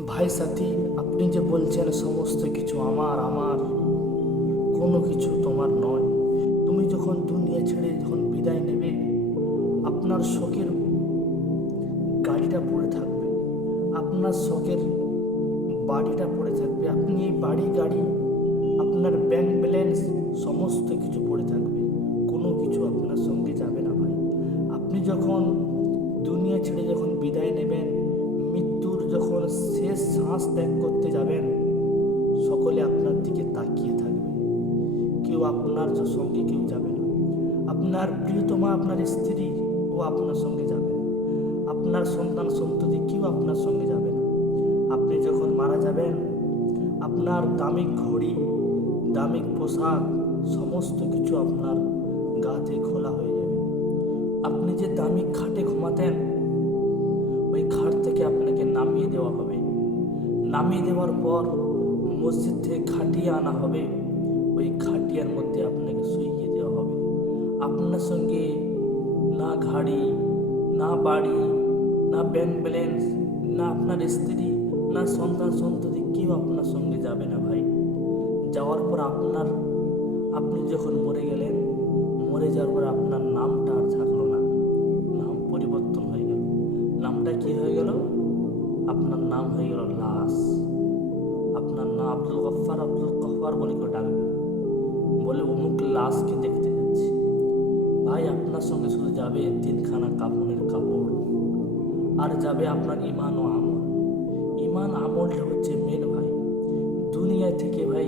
ভাই সাথী, আপনি যে বলছেন সমস্ত কিছু আমার আমার। কোনো কিছু তোমার নয়। তুমি যখন দুনিয়া ছেড়ে যখন বিদায় নেবে, আপনার শখের গাড়িটা পড়ে থাকবে। আপনার শখের বাড়িটা পড়ে থাকবে। আপনি এই বাড়ি, গাড়ি, আপনার ব্যাংক ব্যালেন্স সমস্ত কিছু পড়ে থাকবে। কোনো কিছু আপনার সঙ্গে যাবে না ভাই। আপনি যখন দুনিয়া ছেড়ে যখন বিদায় নেবেন শেষ শ্বাস ত্যাগ করতে যাবেন, সকলে আপনার দিকে তাকিয়ে থাকবে। কেউ আপনার সঙ্গে কেউ যাবে না। আপনার প্রিয়তমা, আপনার স্ত্রী, ও আপনার সঙ্গে যাবে আপনার সন্তান সন্ততি কেউ আপনার সঙ্গে যাবে না। আপনি যখন মারা যাবেন, আপনার দামি ঘড়ি, দামি পোশাক, সমস্ত কিছু আপনার গাতে খোলা হয়ে যাবে। আপনি যে দামি খাটে ঘুমাতেন ওই ঘাট থেকে আপনাকে নামিয়ে দেওয়া হবে। নামিয়ে দেওয়ার পর মসজিদ থেকে খাটিয়ে আনা হবে। ওই খাটিয়ার মধ্যে আপনাকে শুইয়ে দেওয়া হবে। আপনার সঙ্গে না গাড়ি না বাড়ি, না ব্যাংক ব্যালেন্স না আপনার স্ত্রী, না সন্তান সন্ততি কেউ আপনার সঙ্গে যাবে না ভাই। যাওয়ার পর আপনার, আপনি যখন মরে গেলেন আব্দুল গফার আব্দুল কহবার বলে কেউ ডাকবে বলে, অমুক লাশকে দেখতে যাচ্ছি। ভাই, আপনার সঙ্গে শুধু যাবে তিনখানা কাপড়ের কাপড় আর যাবে আপনার ইমান ও আমল। ইমান আমলটা হচ্ছে মেন ভাই। দুনিয়া থেকে ভাই